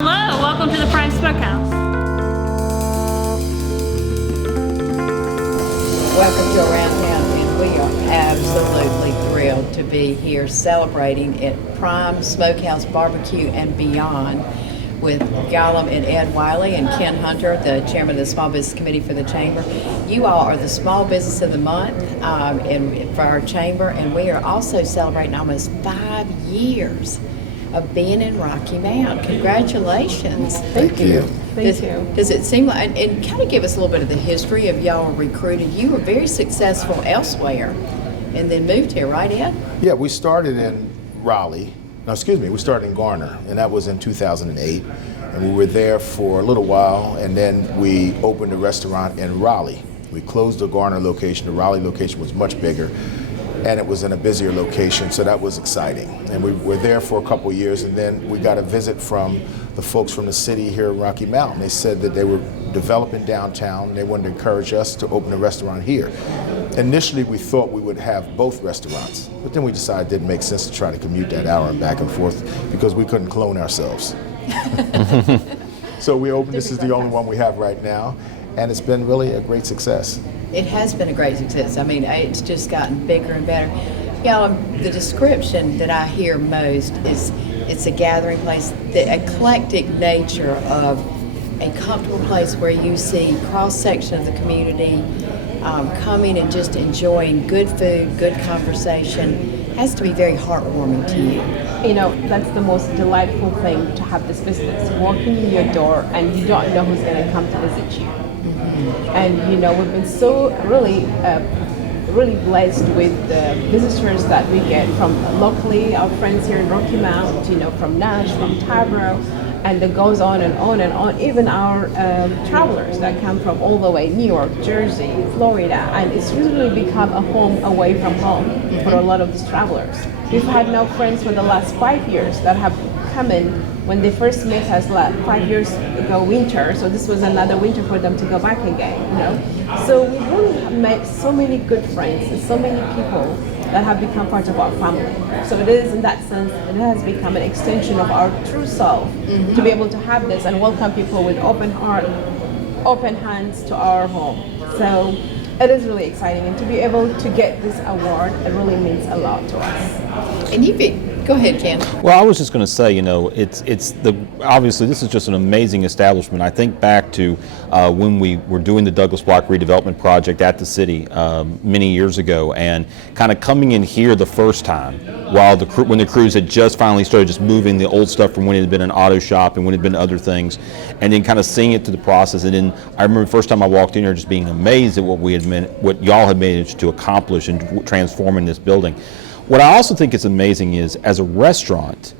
Hello, welcome to the Prime Smokehouse. Welcome to Around Town, and we are absolutely thrilled to be here celebrating at Prime Smokehouse BBQ and Beyond with Gollum and Ed Wiley and Ken Hunter, the chairman of the Small Business Committee for the Chamber. You all are the Small Business of the Month for our Chamber, and we are also celebrating almost 5 years of being in Rocky Mount. Congratulations. Thank you. Thank you. Does it seem like, and kind of give us a little bit of the history of y'all were recruited. You were very successful elsewhere and then moved here, right, Ed? Yeah, we started in Raleigh. No, excuse me, we started in Garner, and that was in 2008. And we were there for a little while, and then we opened a restaurant in Raleigh. We closed the Garner location. The Raleigh location was much bigger, and it was in a busier location, so that was exciting. And we were there for a couple of years, and then we got a visit from the folks from the city here in Rocky Mountain. They said that they were developing downtown, and they wanted to encourage us to open a restaurant here. Initially, we thought we would have both restaurants, but then we decided it didn't make sense to try to commute that hour and back and forth because we couldn't clone ourselves. So we opened, this is the only one we have right now, and it's been really a great success. It has been a great success. I mean, it's just gotten bigger and better. Y'all, the description that I hear most is it's a gathering place, the eclectic nature of a comfortable place where you see cross-section of the community coming and just enjoying good food, good conversation. Has to be very heartwarming to you. You know, that's the most delightful thing to have this business. Walking in your door and you don't know who's going to come to visit you. Mm-hmm. And, you know, we've been so really blessed with the visitors that we get from locally, our friends here in Rocky Mount, you know, from Nash, from Tarboro, and it goes on and on and on. Even our travelers that come from all the way, New York, Jersey, Florida, and it's really become a home away from home for a lot of these travelers. We've had now friends for the last 5 years that have come in when they first met us 5 years ago winter, so this was another winter for them to go back again, you know. So we really have met so many good friends and so many people that have become part of our family. So it is, in that sense, it has become an extension of our true self to be able to have this and welcome people with open heart, open hands to our home. So it is really exciting, and to be able to get this award, it really means a lot to us. And go ahead, Ken. Well, I was just going to say, you know, obviously this is just an amazing establishment. I think back to when we were doing the Douglas Block redevelopment project at the city many years ago, and kind of coming in here the first time when the crews had just finally started just moving the old stuff from when it had been an auto shop and when it had been other things, and then kind of seeing it to the process. And then I remember the first time I walked in here just being amazed at what y'all had managed to accomplish and transform in this building. What I also think is amazing is, as a restaurant,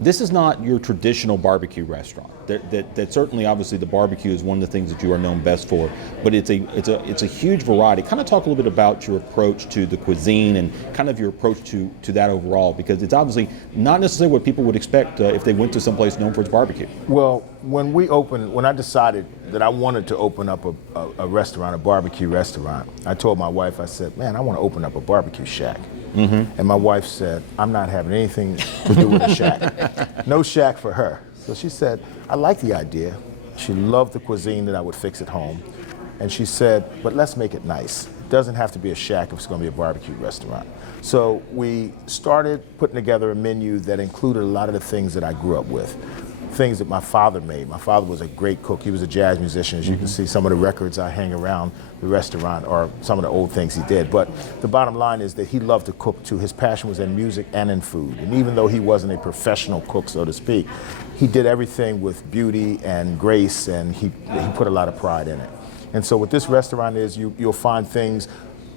this is not your traditional barbecue restaurant. That certainly, obviously, the barbecue is one of the things that you are known best for. But it's a huge variety. Kind of talk a little bit about your approach to the cuisine and kind of your approach to that overall, because it's obviously not necessarily what people would expect if they went to someplace known for its barbecue. Well, when I decided that I wanted to open up a restaurant, a barbecue restaurant, I told my wife, I said, man, I want to open up a barbecue shack. Mm-hmm. And my wife said, I'm not having anything to do with a shack. No shack for her. So she said, I like the idea. She loved the cuisine that I would fix at home. And she said, but let's make it nice. It doesn't have to be a shack if it's going to be a barbecue restaurant. So we started putting together a menu that included a lot of the things that I grew up with. Things that my father made. My father was a great cook. He was a jazz musician. As you can see, some of the records I hang around the restaurant are some of the old things he did. But the bottom line is that he loved to cook too. His passion was in music and in food. And even though he wasn't a professional cook, so to speak, he did everything with beauty and grace, and he put a lot of pride in it. And so what this restaurant is, you'll find things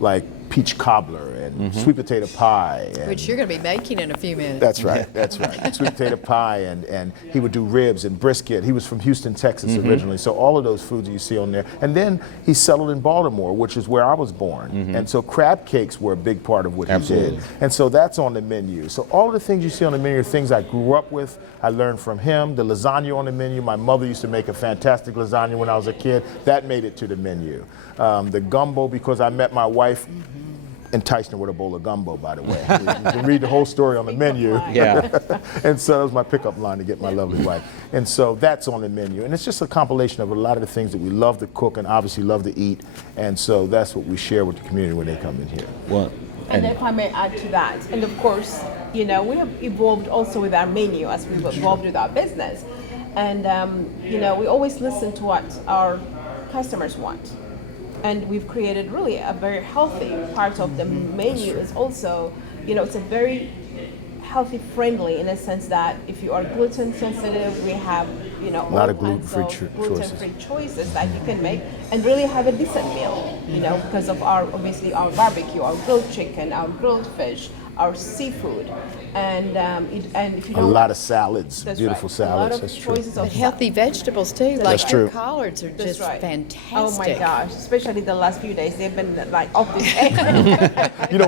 like peach cobbler and sweet potato pie. Which you're going to be making in a few minutes. That's right, that's right. Sweet potato pie, and he would do ribs and brisket. He was from Houston, Texas originally, so all of those foods that you see on there. And then he settled in Baltimore, which is where I was born. And so crab cakes were a big part of what he did. And so that's on the menu. So all of the things you see on the menu are things I grew up with. I learned from him. The lasagna on the menu, my mother used to make a fantastic lasagna when I was a kid. That made it to the menu. The gumbo, because I met my wife enticing her with a bowl of gumbo, by the way. You can read the whole story on the menu. Yeah. And so that was my pickup line to get my lovely wife. And so that's on the menu. And it's just a compilation of a lot of the things that we love to cook and obviously love to eat. And so that's what we share with the community when they come in here. Well, And if I may add to that, and of course, we have evolved also with our menu as we've evolved with our business. And, we always listen to what our customers want. And we've created really a very healthy part of the menu is also, it's a very healthy friendly in a sense that if you are gluten sensitive, we have, A lot all of gluten-free kinds of choices. gluten-free choices that you can make and really have a decent meal, because of obviously our barbecue, our grilled chicken, our grilled fish, our seafood, and if you A don't lot of salads, that's beautiful right. salads. A lot of That's true. choices But of healthy vegetables too, like That's your true. collards are That's just right. fantastic. Oh my gosh, especially the last few days, they've been like off the chain.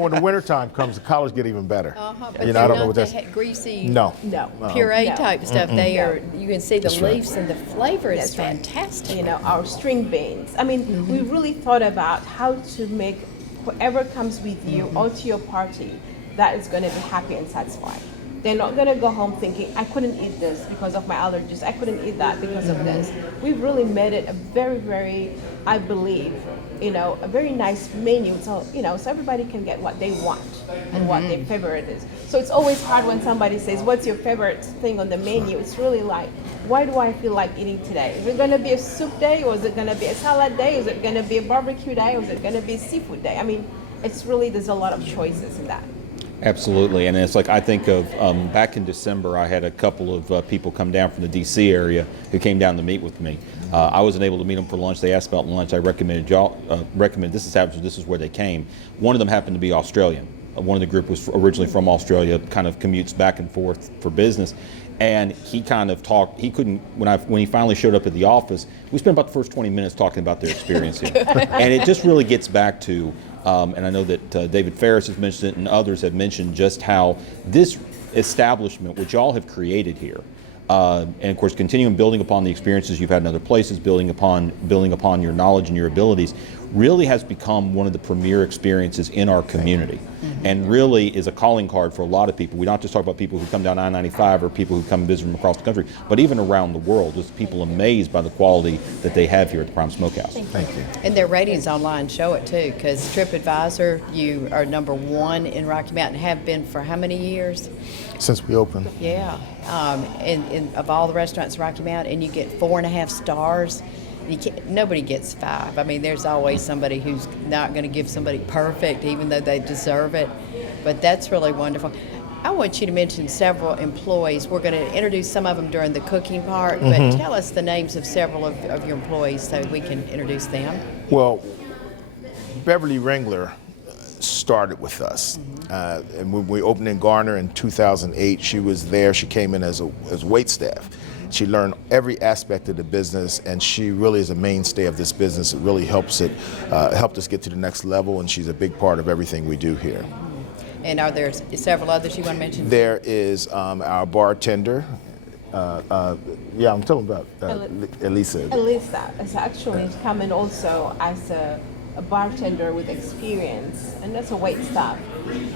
When the wintertime comes, the collards get even better. But I they're don't know not what the that's. greasy No. No. puree No. type stuff. They are. You can see the That's right. leaves and the flavor is That's right. fantastic. Our string beans. I mean, we really thought about how to make whoever comes with you or to your party that is going to be happy and satisfied. They're not going to go home thinking, I couldn't eat this because of my allergies. I couldn't eat that because of this. We've really made it a very, very, I believe, a very nice menu. So, so everybody can get what they want and what their favorite is. So it's always hard when somebody says, what's your favorite thing on the menu? It's really like, why do I feel like eating today? Is it going to be a soup day, or is it going to be a salad day? Is it going to be a barbecue day, or is it going to be a seafood day? I mean, it's really, there's a lot of choices in that. absolutely. And it's like I think of back in December, I had a couple of people come down from the D.C. area who came down to meet with me. I wasn't able to meet them for lunch. They asked about lunch. I recommended this is where they came. One of them happened to be Australian. One of the group was originally from Australia, kind of commutes back and forth for business. And he kind of talked, he couldn't, when he finally showed up at the office, we spent about the first 20 minutes talking about their experience here. And it just really gets back to, and I know that David Ferris has mentioned it and others have mentioned just how this establishment, which y'all have created here, and of course continuing building upon the experiences you've had in other places, building upon your knowledge and your abilities, really has become one of the premier experiences in our community. And really is a calling card for a lot of people. We don't just talk about people who come down I-95 or people who come visit from across the country, but even around the world, just people amazed by the quality that they have here at the Prime Smokehouse. Thank you. And their ratings online show it too, because TripAdvisor, you are #1 in Rocky Mountain, have been for how many years? Since we opened. Yeah, and of all the restaurants in Rocky Mountain, and you get 4.5 stars. Nobody gets 5. I mean, there's always somebody who's not going to give somebody perfect, even though they deserve it. But that's really wonderful. I want you to mention several employees. We're going to introduce some of them during the cooking part, but tell us the names of several of your employees so we can introduce them. Well, Beverly Ringler started with us. And when we opened in Garner in 2008, she was there. She came in as wait staff. She learned every aspect of the business, and she really is a mainstay of this business. It really helped us get to the next level, and she's a big part of everything we do here. And are there several others you want to mention? There is our bartender. I'm talking about Elisa. Elisa is actually coming also as a bartender with experience, and that's a wait staff.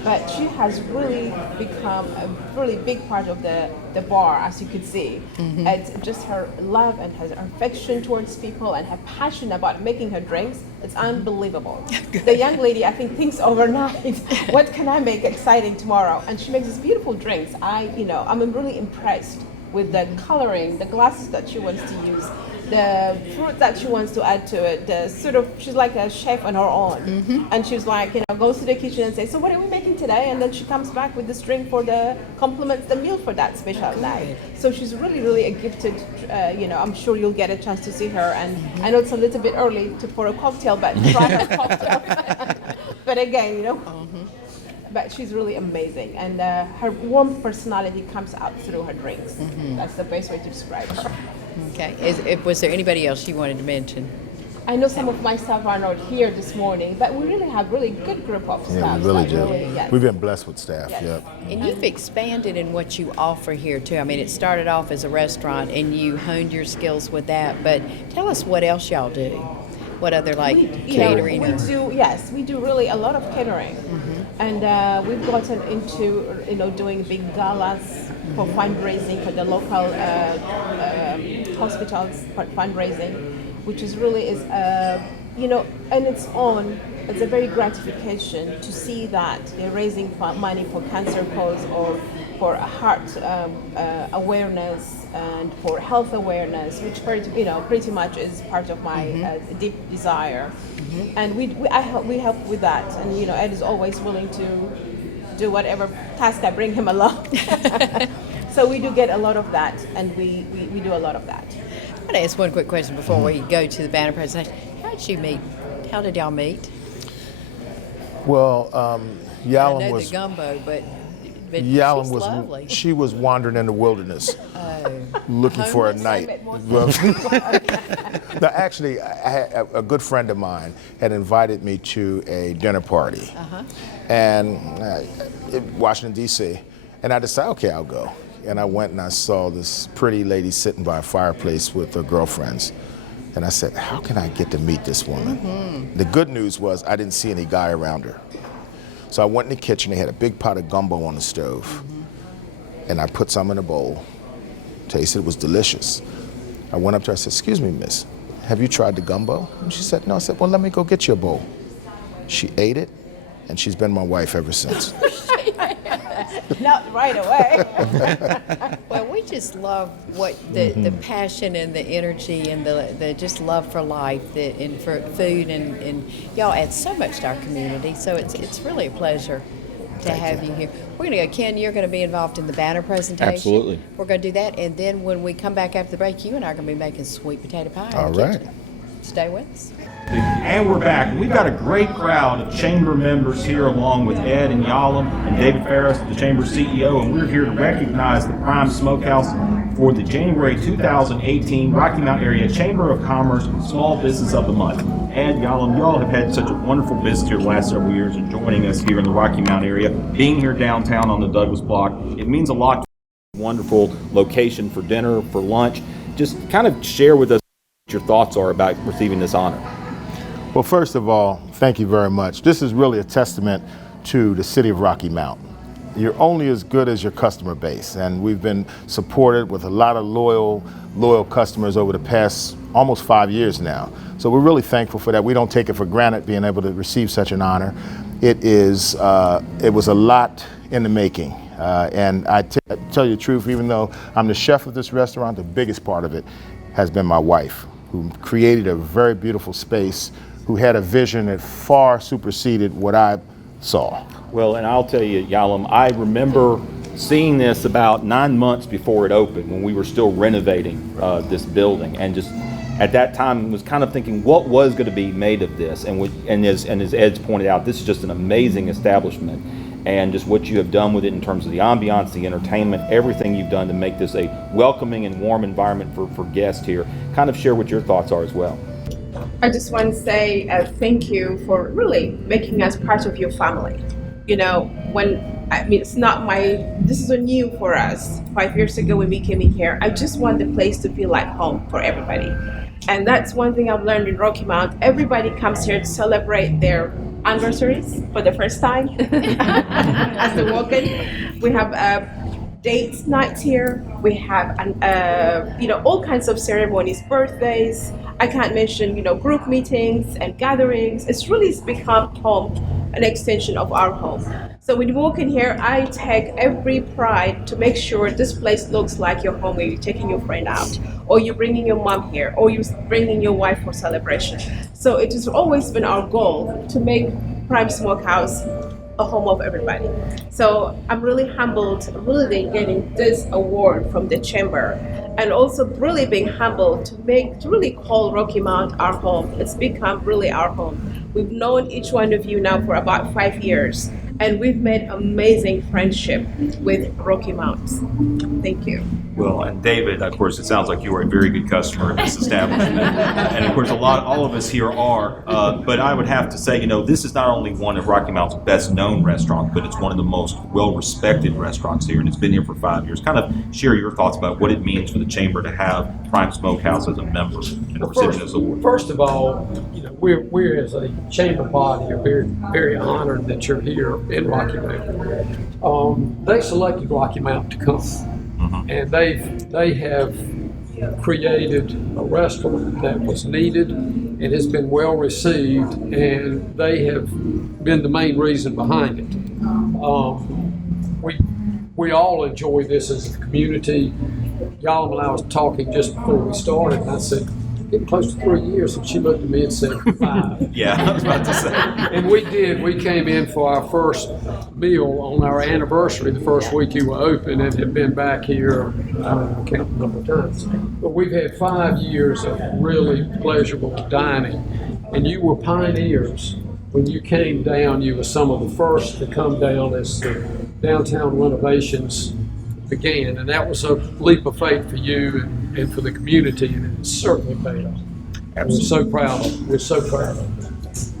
But she has really become a really big part of the bar, as you could see. It's just her love and her affection towards people and her passion about making her drinks. It's unbelievable. The young lady, I think, thinks overnight, what can I make exciting tomorrow? And she makes these beautiful drinks. I'm really impressed with the coloring, the glasses that she wants to use, the fruit that she wants to add to it, she's like a chef on her own. And she's like, goes to the kitchen and says, so what are we making today? And then she comes back with this drink for complements the meal for that special night. So she's really, really a gifted, I'm sure you'll get a chance to see her. And I know it's a little bit early for a cocktail, but try her cocktail. But again, but she's really amazing, and her warm personality comes out through her drinks. That's the best way to describe her. Okay. Was there anybody else you wanted to mention? I know some of my staff are not here this morning, but we really have really good group of staff. Yeah, we really do. Yes. We've been blessed with staff. Yes. Yep. And you've expanded in what you offer here too. I mean, it started off as a restaurant and you honed your skills with that, but tell us what else y'all do. What other like You know, catering? we do, yes, we do really a lot of catering, and we've gotten into doing big galas for fundraising for the local hospitals for fundraising, which is really and it's a very gratification to see that they're raising money for cancer cause or for heart awareness and for health awareness, which pretty much is part of my deep desire. And we help with that, and Ed is always willing to do whatever task I bring him along. So we do get a lot of that, and we do a lot of that. I want to ask one quick question before we go to the banner presentation. How did you meet? How did y'all meet? Well, I Yalom know was the gumbo, but Yalom she's was lovely. she was wandering in the wilderness looking for a night. No, actually, I had a good friend of mine had invited me to a dinner party, and in Washington D.C. And I decided, okay, I'll go. And I went and I saw this pretty lady sitting by a fireplace with her girlfriends. And I said, how can I get to meet this woman? The good news was I didn't see any guy around her. So I went in the kitchen, they had a big pot of gumbo on the stove. And I put some in a bowl, tasted it, was delicious. I went up to her, I said, excuse me, miss, have you tried the gumbo? And she said, no. I said, well, let me go get you a bowl. She ate it, and she's been my wife ever since. Not right away. Well, we just love what the passion and the energy and the just love for life and for food and y'all add so much to our community. So it's really a pleasure to have you here. We're going to go. Ken, you're going to be involved in the banner presentation. Absolutely. We're going to do that, and then when we come back after the break, you and I are going to be making sweet potato pie. All in the right. kitchen. Stay with us. And we're back. We've got a great crowd of chamber members here, along with Ed and Yalom and David Ferris, the chamber CEO, and we're here to recognize the Prime Smokehouse for the January 2018 Rocky Mount Area Chamber of Commerce Small Business of the Month. Ed, Yalom, y'all have had such a wonderful visit here the last several years and joining us here in the Rocky Mount area, being here downtown on the Douglas Block. It means a lot. Wonderful location for dinner, for lunch. Just kind of share with us what your thoughts are about receiving this honor. Well, first of all, thank you very much. This is really a testament to the city of Rocky Mount. You're only as good as your customer base, and we've been supported with a lot of loyal customers over the past almost 5 years now. So we're really thankful for that. We don't take it for granted being able to receive such an honor. It was a lot in the making. And I tell you the truth, even though I'm the chef of this restaurant, the biggest part of it has been my wife, who created a very beautiful space, who had a vision that far superseded what I saw. Well, and I'll tell you, Yalom, I remember seeing this about 9 months before it opened, when we were still renovating this building, and just at that time was kind of thinking what was going to be made of this. And as Ed's pointed out, this is just an amazing establishment, and just what you have done with it in terms of the ambiance, the entertainment, everything you've done to make this a welcoming and warm environment for guests here. Kind of share what your thoughts are as well. I just want to say thank you for really making us part of your family. This is new for us. 5 years ago when we came in here, I just want the place to feel like home for everybody. And that's one thing I've learned in Rocky Mount. Everybody comes here to celebrate their anniversaries for the first time as they walk in. We have dates nights here. We have all kinds of ceremonies, birthdays. I can't mention group meetings and gatherings. It's really become home, an extension of our home. So when you walk in here, I take every pride to make sure this place looks like your home, where you're taking your friend out, or you're bringing your mom here, or you're bringing your wife for celebration. So it has always been our goal to make Prime Smokehouse a home of everybody. So I'm really humbled, really getting this award from the chamber, and also really being humbled to really call Rocky Mount our home. It's become really our home. We've known each one of you now for about 5 years, and we've made amazing friendship with Rocky Mount. Thank you. Well, and David, of course, it sounds like you are a very good customer of this establishment. And of course, all of us here are. But I would have to say, this is not only one of Rocky Mount's best known restaurants, but it's one of the most well-respected restaurants here, and it's been here for 5 years. Kind of share your thoughts about what it means for the Chamber to have Prime Smokehouse as a member and the recipient of this award. First of all, we're as a chamber body are very, very honored that you're here in Rocky Mount. They selected Rocky Mount to come. And they have created a restaurant that was needed and has been well received, and they have been the main reason behind it. We all enjoy this as a community. Y'all and I was talking just before we started, and I said, getting close to 3 years, and she looked at me and said 5. Yeah, I was about to say. And we did. We came in for our first meal on our anniversary, the first week you were open, and have been back here, I don't know, count the number of times. But we've had 5 years of really pleasurable dining, and you were pioneers. When you came down, you were some of the first to come down as the downtown renovations began, and that was a leap of faith for you and for the community, and it certainly paid off. We're so proud of it. We're so proud of it.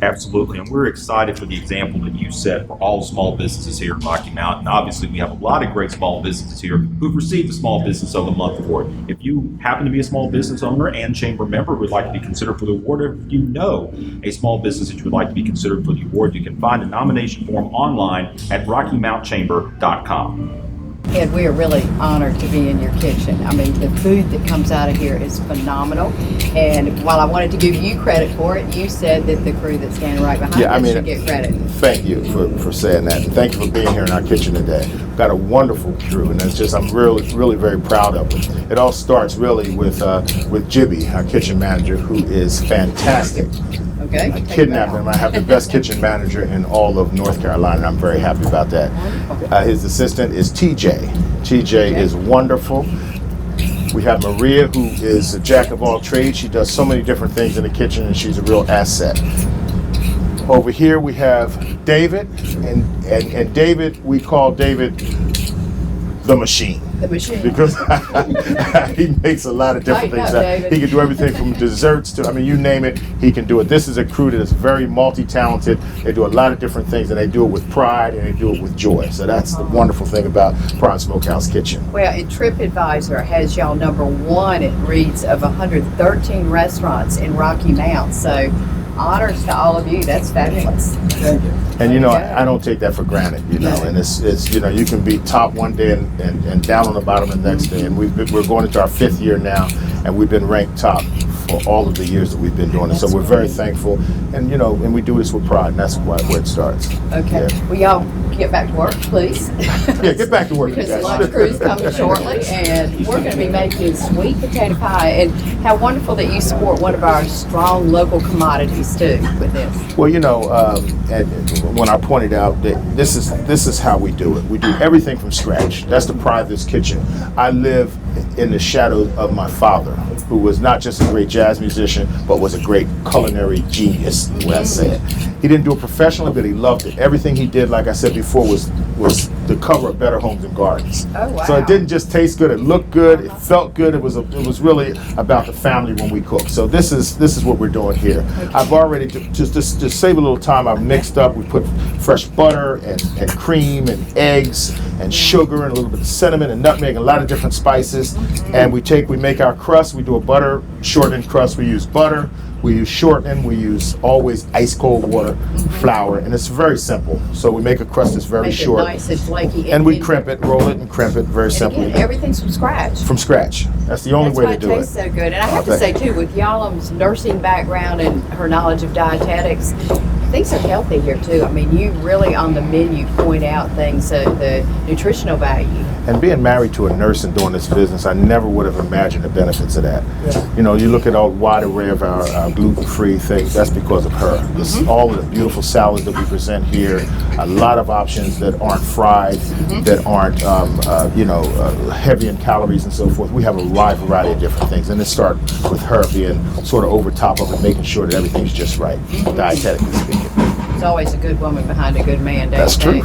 Absolutely, and we're excited for the example that you set for all small businesses here in Rocky Mount. And obviously, we have a lot of great small businesses here who've received the Small Business of the Month award. If you happen to be a small business owner and chamber member who would like to be considered for the award, or if you know a small business that you would like to be considered for the award, you can find a nomination form online at RockyMountChamber.com. Ed, we are really honored to be in your kitchen. I mean, the food that comes out of here is phenomenal. And while I wanted to give you credit for it, you said that the crew that's standing right behind us should get credit. Thank you for saying that. And thank you for being here in our kitchen today. We've got a wonderful crew, and I'm really very proud of them. It all starts really with Jibby, our kitchen manager, who is fantastic. Okay. I kidnapped him. I have the best kitchen manager in all of North Carolina, and I'm very happy about that. His assistant is TJ. TJ is wonderful. We have Maria, who is a jack of all trades. She does so many different things in the kitchen, and she's a real asset. Over here we have David, and David, we call David the machine. The machine. Because he makes a lot of different things. He can do everything from desserts to, you name it, he can do it. This is a crew that is very multi-talented. They do a lot of different things, and they do it with pride, and they do it with joy. So that's the wonderful thing about Prime Smokehouse Kitchen. Well, and TripAdvisor has y'all #1, it reads, of 113 restaurants in Rocky Mount. So honors to all of you. That's fabulous. And I don't take that for granted, and it's you can be top one day and down on the bottom the next day. And we're going into our 5th year now, and we've been ranked top for all of the years that we've been doing it. So we're very thankful, and and we do this with pride, and that's where it starts. Okay. Yeah. Well, y'all get back to work, please. Yeah, get back to work. Because the lunch crew's coming shortly, and we're going to be making sweet potato pie. And how wonderful that you support one of our strong local commodities too with this. Well, and when I pointed out that this is how we do it. We do everything from scratch. That's the pride of this kitchen. I live in the shadow of my father, who was not just a great jazz musician, but was a great culinary genius, the way I say it. He didn't do it professionally, but he loved it. Everything he did, like I said before, was the cover of Better Homes and Gardens. Oh, wow. So it didn't just taste good; it looked good, it felt good. It was really about the family when we cook. So this is what we're doing here. Okay. I've already just to save a little time. I've mixed up. We put fresh butter and cream and eggs and sugar and a little bit of cinnamon and nutmeg and a lot of different spices. And we make our crust. We do a butter shortened crust. We use butter. We use shortening. We use always ice cold water, flour, and it's very simple. So we make a crust that's very short. Nice and flaky. And we crimp it, roll it, and crimp it very simply. Again, everything's from scratch. From scratch. That's the only way to do it. That's why it tastes so good. And I have to say too, with Yalam's nursing background and her knowledge of dietetics, things are healthy here too. You really on the menu point out things, the nutritional value. And being married to a nurse and doing this business, I never would have imagined the benefits of that. Yeah. You look at a wide array of our gluten-free things, that's because of her. All of the beautiful salads that we present here, a lot of options that aren't fried, that aren't heavy in calories and so forth. We have a wide variety of different things, and it starts with her being sort of over top of it, making sure that everything's just right, dietetically speaking. There's always a good woman behind a good man. That's true.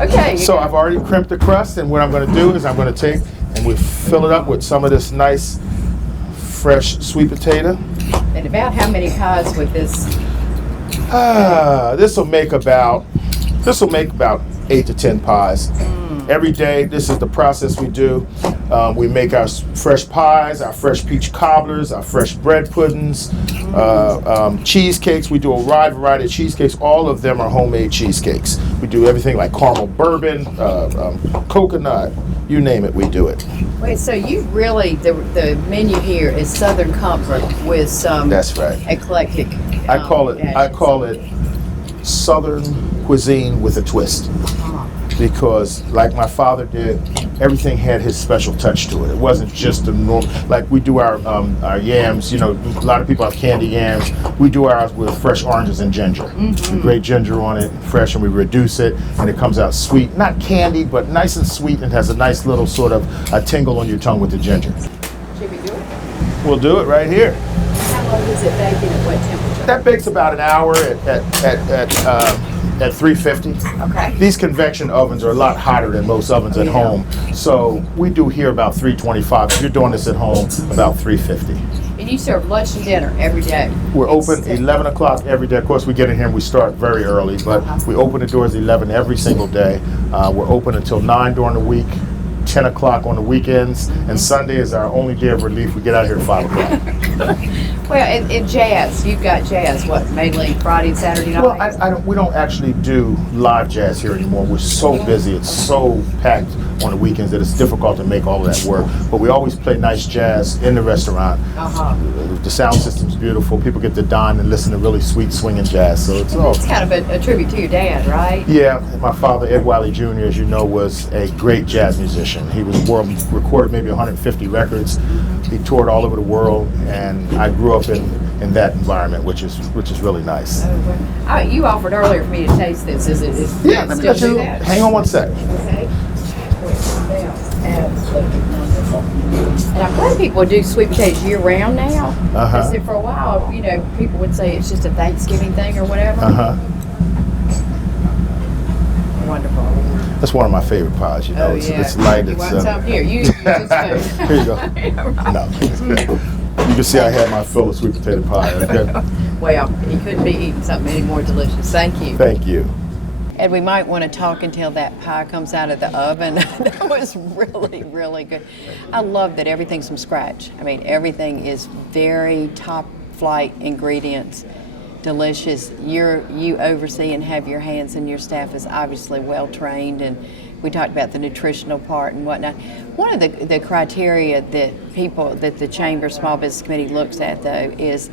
Okay. So I've already crimped the crust, and what I'm going to do is I'm going to take and we fill it up with some of this nice, fresh sweet potato. And about how many pies with this? This will make about 8 to 10 pies. Every day, this is the process we do. We make our fresh pies, our fresh peach cobblers, our fresh bread puddings, cheesecakes. We do a wide variety of cheesecakes. All of them are homemade cheesecakes. We do everything like caramel bourbon, coconut, you name it, we do it. Wait, so you really, the menu here is Southern Comfort with some That's right. eclectic. I call it Southern cuisine with a twist. Because, like my father did, everything had his special touch to it. It wasn't just the normal. Like we do our yams. You know, a lot of people have candy yams. We do ours with fresh oranges and ginger. We grate ginger on it, fresh, and we reduce it, and it comes out sweet. Not candy, but nice and sweet, and has a nice little sort of a tingle on your tongue with the ginger. Should we do it? We'll do it right here. How long does it bake and at what temperature? That bakes about an hour at 350. Okay. These convection ovens are a lot hotter than most ovens at home, so we do here about 325. If you're doing this at home, about 350. And you serve lunch and dinner every day? We're open 11 o'clock every day. Of course, we get in here and we start very early, but we open the doors 11 every single day. We're open until 9 during the week, 10 o'clock on the weekends, and Sunday is our only day of relief. We get out here at 5 o'clock. Well, and jazz, you've got jazz, what, mainly Friday and Saturday night? Well, we don't actually do live jazz here anymore. We're so busy. It's so packed on the weekends that it's difficult to make all of that work. But we always play nice jazz in the restaurant. The sound system's beautiful. People get to dine and listen to really sweet swinging jazz. So it's kind of a tribute to your dad, right? Yeah, my father, Ed Wiley Jr., as you know, was a great jazz musician. He was recorded maybe 150 records. He toured all over the world, and I grew up in that environment, which is really nice. You offered earlier for me to taste this. Is it? Yeah, let me still let do you. that? Hang on one sec. Okay. Absolutely wonderful. And I'm glad people do sweet potatoes year round now. Because for a while, you know, people would say it's just a Thanksgiving thing or whatever. Wonderful. That's one of my favorite pies. You know, it's light. You It's want some? Here, you use spoon. here you go. No. You can see I had my fill of sweet potato pie. Okay? Well, you couldn't be eating something any more delicious. Thank you. Thank you. And we might want to talk until that pie comes out of the oven. That was really, really good. I love that everything's from scratch. I mean, everything is very top flight ingredients, delicious. You oversee and have your hands, and your staff is obviously well trained. And we talked about the nutritional part and whatnot. One of the criteria that the Chamber Small Business Committee looks at, though, is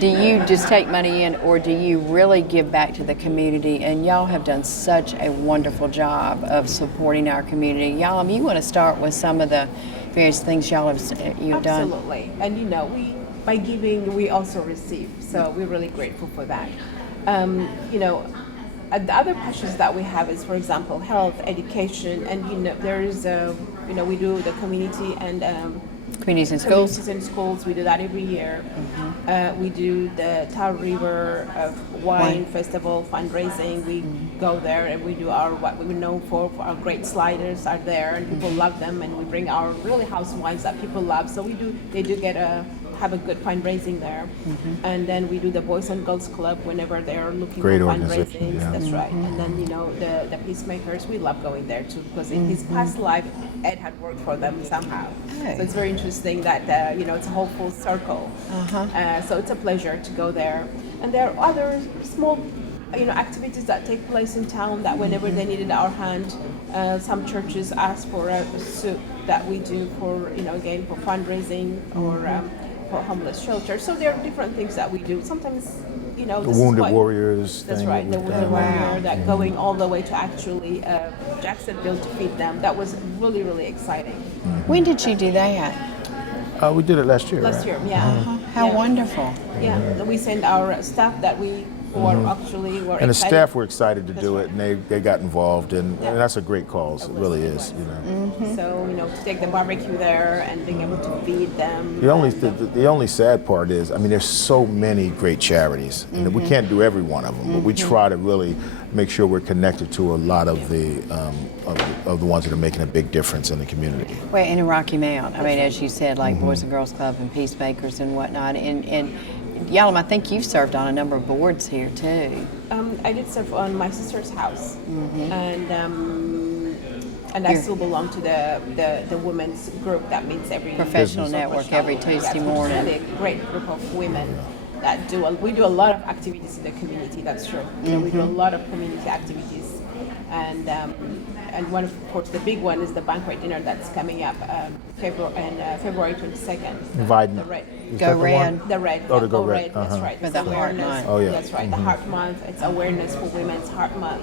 do you just take money in, or do you really give back to the community? And y'all have done such a wonderful job of supporting our community. Y'all, you want to start with some of the various things you've done? Absolutely. And you know, by giving, we also receive. So we're really grateful for that. You know, the other passions that we have is, for example, health, education, and you know, there is you know, we do the community and Communities in Communities schools? in schools, we do that every year. We do the Tar River Wine Festival fundraising. We go there and we do what we know for our great sliders are there, and people love them, and we bring our really house wines that people love. So they do get have a good fundraising there. And then we do the Boys and Girls Club whenever they're looking Great for organization, fundraisings. yeah. That's right. And then, you know, the Peacemakers, we love going there too, because in his past life, Ed had worked for them somehow. So it's very interesting that, you know, it's a whole full circle. So it's a pleasure to go there. And there are other small, you know, activities that take place in town that whenever they needed our hand, some churches ask for a soup that we do for, you know, again, for fundraising or for homeless shelter. So there are different things that we do. Sometimes, you know, The Wounded Warriors That's thing right, the we've Wounded done. Warrior, that going all the way to actually Jacksonville to feed them. That was really, really exciting. When did you do that? We did it last year. Last right? year, yeah. How Yeah. wonderful. Yeah, we send our staff that we who are actually were And the excited. staff were excited to That's do right. it, and they got involved, and that's a great cause. It really is, you know. So, to take the barbecue there and being able to feed them. The only sad part is, I mean, there's so many great charities, and we can't do every one of them, but we try to really make sure we're connected to a lot of the ones that are making a big difference in the community. Well, and in Rocky Mount, I mean, as you said, like Boys and Girls Club and Peacemakers and whatnot. And Yalom, I think you've served on a number of boards here too. I did serve on my sister's house, and I still belong to the women's group that meets every Professional network every Tuesday morning. Really a great group of women that we do a lot of activities in the community. That's true. We do a lot of community activities, and one of course the big one is the banquet dinner that's coming up February 22nd. Inviting. The red. Is Go that the Red. one? The red. Oh, the yeah, Go Go Red. That's right. For It's the Heart awareness. Month. Oh, yeah. That's right. The Heart Month. It's awareness for Women's Heart Month.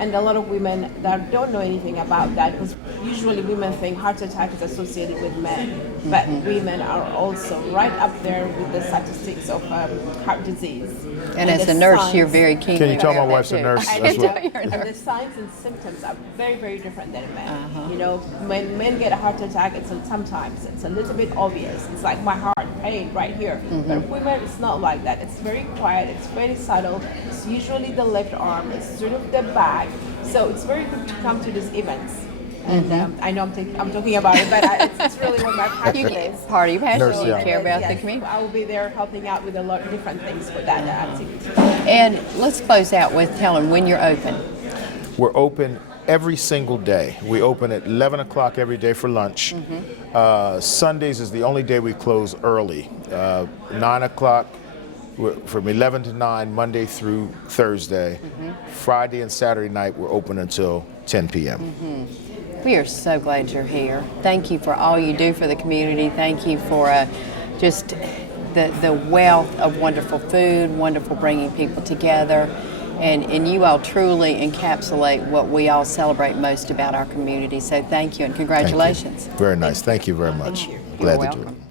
And a lot of women that don't know anything about that, because usually women think heart attack is associated with men, but women are also right up there with the statistics of heart disease. And as the a nurse, signs- you're very keenly Can you tell my aware of wife's that a too. nurse? I That's can what- tell you're a And nurse. the signs and symptoms are very, very different than men. When men get a heart attack, sometimes it's a little bit obvious. It's like my heart pain right here. But women, it's not like that. It's very quiet. It's very subtle. It's usually the left arm. It's sort of the back. So it's very good to come to these events. And I know I'm talking about it, but it's really what my passion is. Part of your passion, Nurse, you yeah. care about the Yes, community. I will be there helping out with a lot of different things for that activity. And let's close out with telling when you're open. We're open every single day. We open at 11 o'clock every day for lunch. Sundays is the only day we close early. 9 o'clock from 11 to 9, Monday through Thursday. Friday and Saturday night, we're open until 10 p.m. We are so glad you're here. Thank you for all you do for the community. Thank you for just the wealth of wonderful food, wonderful bringing people together. And you all truly encapsulate what we all celebrate most about our community. So thank you and congratulations. Very nice. Thank you very much. You're Glad to do it. welcome.